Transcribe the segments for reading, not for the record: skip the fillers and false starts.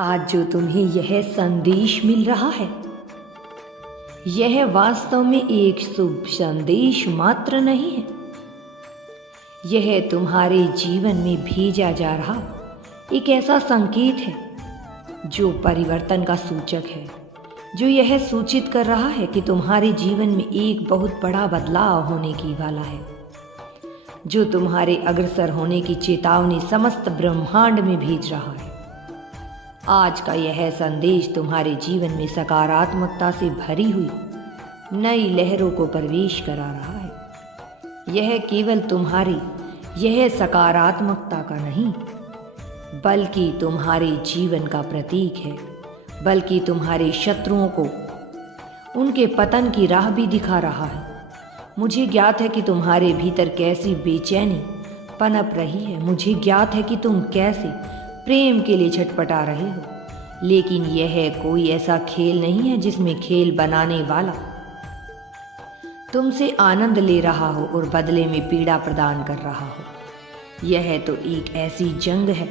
आज जो तुम्हें यह संदेश मिल रहा है, यह वास्तव में एक शुभ संदेश मात्र नहीं है। यह तुम्हारे जीवन में भेजा जा रहा एक ऐसा संकेत है जो परिवर्तन का सूचक है, जो यह सूचित कर रहा है कि तुम्हारे जीवन में एक बहुत बड़ा बदलाव होने की वाला है, जो तुम्हारे अग्रसर होने की चेतावनी समस्त ब्रह्मांड में भेज रहा है। आज का यह संदेश तुम्हारे जीवन में सकारात्मकता से भरी हुई नई लहरों को प्रवेश करा रहा है। यह केवल तुम्हारी यह सकारात्मकता का नहीं, बल्कि तुम्हारे जीवन का प्रतीक है, बल्कि तुम्हारे शत्रुओं को उनके पतन की राह भी दिखा रहा है। मुझे ज्ञात है कि तुम्हारे भीतर कैसी बेचैनी पनप रही है। मुझे ज्ञात है कि तुम कैसे प्रेम के लिए छटपटा रहे हो, लेकिन यह कोई ऐसा खेल नहीं है जिसमें खेल बनाने वाला तुमसे आनंद ले रहा हो और बदले में पीड़ा प्रदान कर रहा हो। यह तो एक ऐसी जंग है।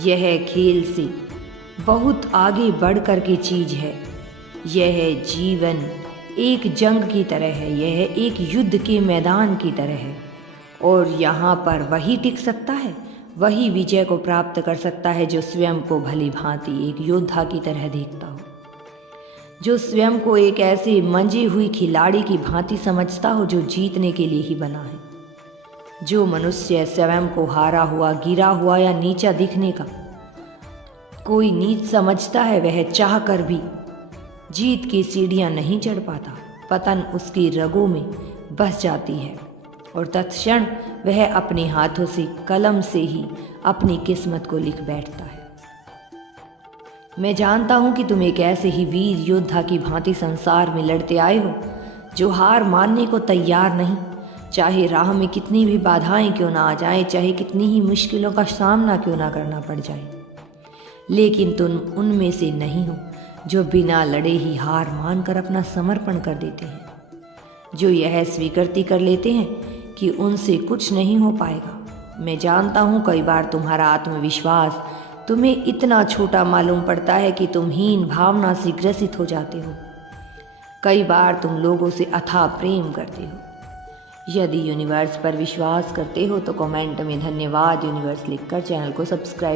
यह खेल से बहुत आगे बढ़कर की चीज है। यह जीवन एक जंग की तरह है, यह एक युद्ध के मैदान की तरह है, और यहाँ पर वही टिक सकता है, वही विजय को प्राप्त कर सकता है जो स्वयं को भली भांति एक योद्धा की तरह देखता हो, जो स्वयं को एक ऐसे मंजी हुई खिलाड़ी की भांति समझता हो जो जीतने के लिए ही बना है। जो मनुष्य स्वयं को हारा हुआ, गिरा हुआ या नीचा दिखने का कोई नीच समझता है, वह चाह कर भी जीत की सीढ़ियां नहीं चढ़ पाता। पतन उसकी रगों में बस जाती है और तत्क्षण वह अपने हाथों से, कलम से ही अपनी किस्मत को लिख बैठता है। मैं जानता हूं कि तुम एक ऐसे ही वीर योद्धा की भांति संसार में लड़ते आए हो, जो हार मानने को तैयार नहीं, चाहे राह में कितनी भी बाधाएं क्यों ना आ जाएं, चाहे कितनी ही मुश्किलों का सामना क्यों ना करना पड़ जाए। लेकिन तुम उनमें से नहीं हो जो बिना लड़े ही हार मानकर अपना समर्पण कर देते हैं, जो यह स्वीकृति कर लेते हैं कि उनसे कुछ नहीं हो पाएगा। मैं जानता हूँ कई बार तुम्हारा आत्मविश्वास तुम्हें इतना छोटा मालूम पड़ता है कि तुम हीन भावना से ग्रसित हो जाते हो। कई बार तुम लोगों से अथाह प्रेम करते हो। यदि यूनिवर्स पर विश्वास करते हो तो कमेंट में धन्यवाद यूनिवर्स लिखकर चैनल को सब्सक्राइब